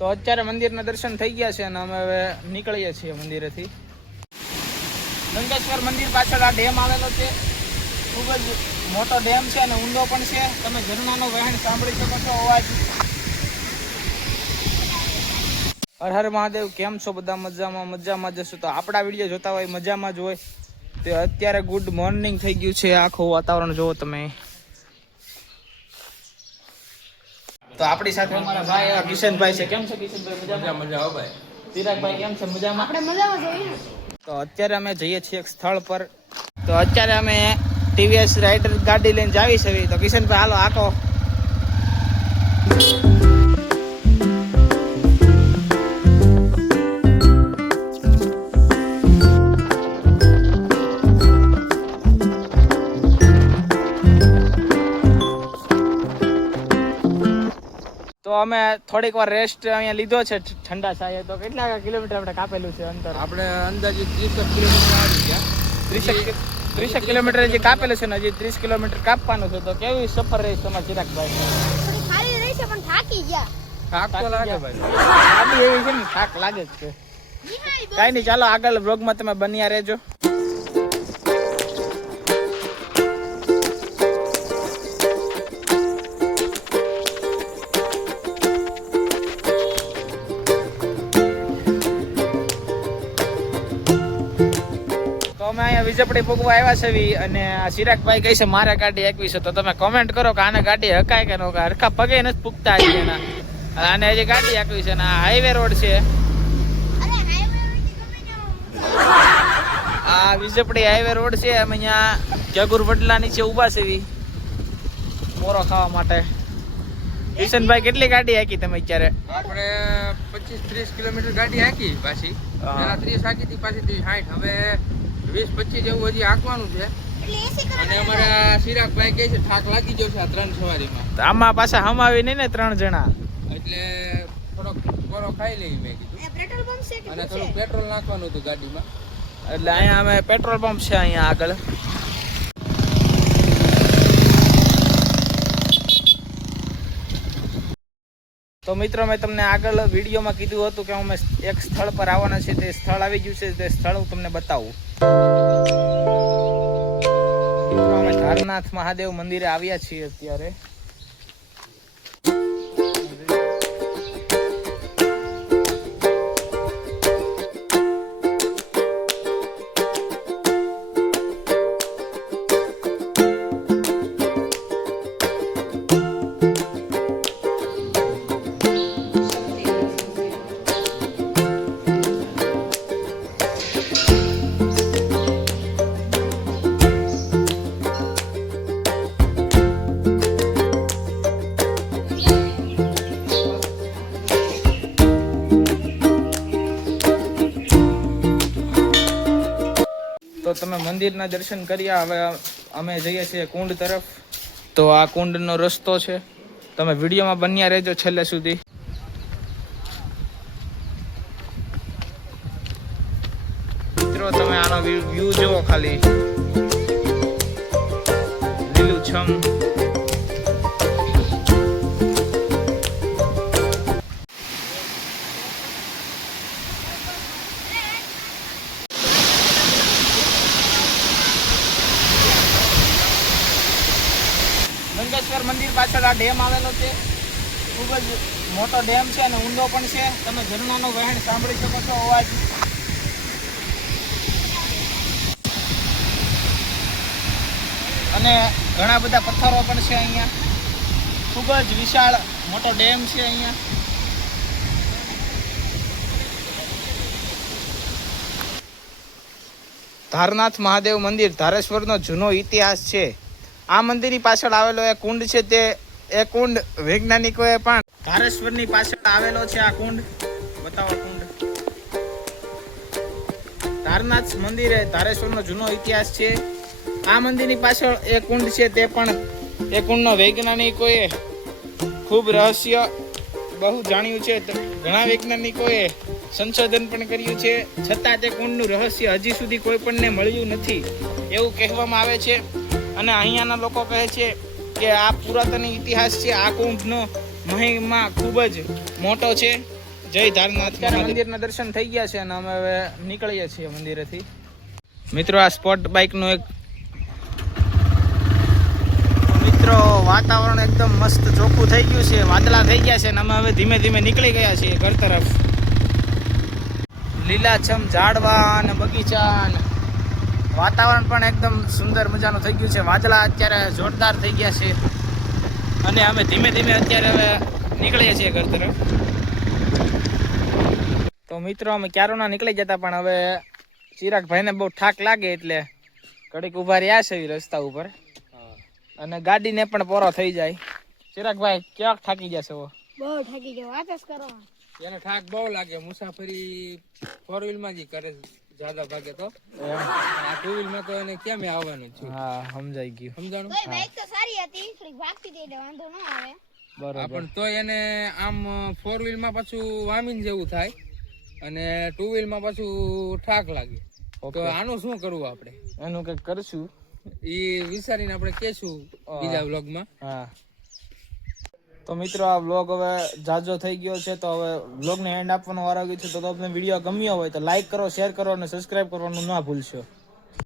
તો અત્યારે મંદિરના દર્શન થઈ ગયા છે અને અમે હવે નીકળીએ છીએ મંદિરેથી. ગંગેશ્વર મંદિર પાછળ આ ડેમ આવેલો છે. ખૂબ જ મોટો ડેમ છે અને ઊંડો પણ છે. તમે ઝરણાનો વહેણ સાંભળી શકો છો અવાજ. હર હર મહાદેવ. કેમ છો બધા? મજામાં જશો તો આપણા વિડીયો જોતા હોય મજામાં જ હોય. તે અત્યારે ગુડ મોર્નિંગ થઈ ગયું છે. આખું વાતાવરણ જોવો તમે. તો આપણી સાથે અમારા ભાઈ કિશનભાઈ છે. કેમ છે કિશનભાઈ? મજા હો ભાઈ. ચિરાગભાઈ કેમ છે? મજામાં? આપણે મજામાં જોઈએ. તો અત્યારે અમે જઈએ છીએ એક સ્થળ પર. તો અત્યારે અમે ટીવીએસ રાઇડર ગાડી લઈને જાવી છે. તો કિશનભાઈ હાલો આકો. તો અમે થોડીક વાર રેસ્ટ અહીંયા લીધો છે ઠંડા છાયે. તો કેટલા કિલોમીટર આપણે કાપેલું છે અંતર? આપણે અંદાજે 30 કિલોમીટર આવી ગયા. 30 કિલોમીટર જે કાપેલું છે ને હજી 30 કિલોમીટર કાપવાનું છે. તો કેવી સફર રહી તમારા ચિરાગભાઈ? થોડી સારી રહી છે પણ થાકી ગયા. થાક તો લાગે ભાઈ. ગાડી એવી છે ને થાક લાગે જ છે. કાંઈ નહીં, ચાલો આગળ વ્લોગમાં તમે બન્યા રહેજો. અમે અહીંયા વિજયપડી પૂગવા આવ્યા છે અને આ ચિરાગભાઈ કહે છે મારે ગાડી એકવી છે. તો તમે કોમેન્ટ કરો કે આને ગાડી હકાય કે ન હકાય. હરખા પગે નથી પૂગતા એના. આને હજી ગાડી એકવી છે ને આ હાઈવે રોડ છે. આ વિજયપડી હાઈવે રોડ છે. અમે અહીંયા જગુર વડલા નીચે ઉભા છે મોરો ખાવા માટે. કિશનભાઈ કેટલી ગાડી હાકી તમે અત્યારે? આપણે 25-30 કિલોમીટર ગાડી હાકી. પાછી પેલા 30 હાકી હતી, પાછી 60. હવે 20-25 જેવું હજી હાંકવાનું છે. અને અમારા ચિરાગભાઈ કહે છે થાક લાગી ગયો છે આ 3 સવારીમાં. આમાં પાછા હમાવી નહીં ને 3 જણા, એટલે થોડોક કોરો ખાઈ લઈ મેં કીધું. પેટ્રોલ પંપ છે કે અને થોડું પેટ્રોલ નાખવાનું હતું ગાડીમાં. એટલે અહીંયા અમે પેટ્રોલ પંપ છે અહીંયા આગળ. તો મિત્રો મેં તમને આગળ વિડીયોમાં કીધું હતું કે અમે એક સ્થળ પર આવવાના છે. તે સ્થળ આવી ગયું છે. તે સ્થળ હું તમને બતાવું. મિત્રો અમે ધારનાથ મહાદેવ મંદિરે આવ્યા છીએ અત્યારે. તો તમે મંદિરના દર્શન કર્યા. હવે અમે જઈએ છીએ કુંડ તરફ. તો આ કુંડનો રસ્તો છે. તમે વિડીયોમાં બન્યા રહેજો છેલ્લે સુધી. મિત્રો તમે આનો વ્યૂ જુઓ ખાલી. લીલુંછમ. ગંગેશ્વર મંદિર પાછળ આ ડેમ આવેલો છે. ખૂબ જ મોટો ડેમ છે અને ઊંડો પણ છે. તમે ઝરણાનો વહેણ સાંભળી શકો છો અવાજ. અને ઘણા બધા પથ્થરો પણ છે અહીંયા. ખૂબ જ વિશાળ મોટો ડેમ છે અહીંયા. ધારનાથ મહાદેવ મંદિર ધારેશ્વરનો જૂનો ઇતિહાસ છે. આ મંદિરની પાછળ આવેલો એ કુંડ છે. તે એ કુંડ વૈજ્ઞાનિકોએ પણ ધારેશ્વરની પાછળ આવેલો છે. આ કુંડ બતાવો. કુંડ ધારનાથ મંદિર એ ધારેશ્વરનો જૂનો ઇતિહાસ છે. આ મંદિરની પાછળ એ કુંડ છે. તે પણ એ કુંડનો વૈજ્ઞાનિકોએ ખૂબ રહસ્ય બહુ જાણ્યું છે. ઘણા વૈજ્ઞાનિકોએ સંશોધન પણ કર્યું છે. છતાં તે કુંડનું રહસ્ય હજી સુધી કોઈ પણને મળ્યું નથી એવું કહેવામાં આવે છે. અને અહીંયાના લોકો કહે છે કે આ પુરાતન ઇતિહાસ છે. આ કુંભનો મહિમા ખૂબ જ મોટો છે. જય ધારનાથ. અત્યારે મંદિરના દર્શન થઈ ગયા છે અને અમે હવે નીકળીએ છીએ મંદિરેથી. મિત્રો આ સ્પોર્ટ બાઇકનું એક મિત્રો વાતાવરણ એકદમ મસ્ત ચોખ્ખું થઈ ગયું છે, વાદળા થઈ ગયા છે અને અમે હવે ધીમે ધીમે નીકળી ગયા છીએ ઘર તરફ. લીલાછમ ઝાડવા અને બગીચા અને વાતાવરણ પણ એકદમ સુંદર મજાનું થઈ ગયું છે. વાદળા અત્યારે જોરદાર થઈ ગયા છે અને અમે ધીમે ધીમે અત્યારે હવે નીકળીએ છીએ ઘર તરફ. તો મિત્રો અમે ક્યારોના નીકળી જતા પણ હવે ચિરાગભાઈને બહુ થાક લાગે એટલે ઘડીક ઊભા રહ્યા છે રસ્તા ઉપર અને ગાડીને પણ પોરો થઈ જાય. ચિરાગભાઈ ક્યાંક થાકી જશે? બહુ થાકી ગયો, વાત જ કરો. એને થાક બહુ લાગે. મુસાફરી 4 વ્હીલ માં જ કરે જ્યાદા ભાગે તો. આ 2 વ્હીલ માં તો એને કેમ આવવાનું છે? હા, સમજાઈ ગયું. સમજાણું? તોય બાઈક તો સારી હતી, થોડી ભાગતી હતી એટલે વાંધો ન આવે. બરોબર. પણ તો એને આમ 4 વ્હીલ માં પાછું વામીન જેવું થાય અને 2 વ્હીલ માં પાછું થાક લાગે. તો આનું શું કરવું આપણે? એનું કંઈક કરશું ઈ વિચારીને આપણે કહેશું બીજા વ્લોગમાં. હા. તો મિત્રો આ વ્લોગ હવે જાજો થઈ ગયો છે તો હવે વ્લોગને એન્ડ આપવાનો વારો આવ્યો છે. તો તમને વિડીયો ગમ્યો હોય તો લાઈક કરો, શેર કરો અને સબસ્ક્રાઇબ કરવાનું ના ભૂલશો.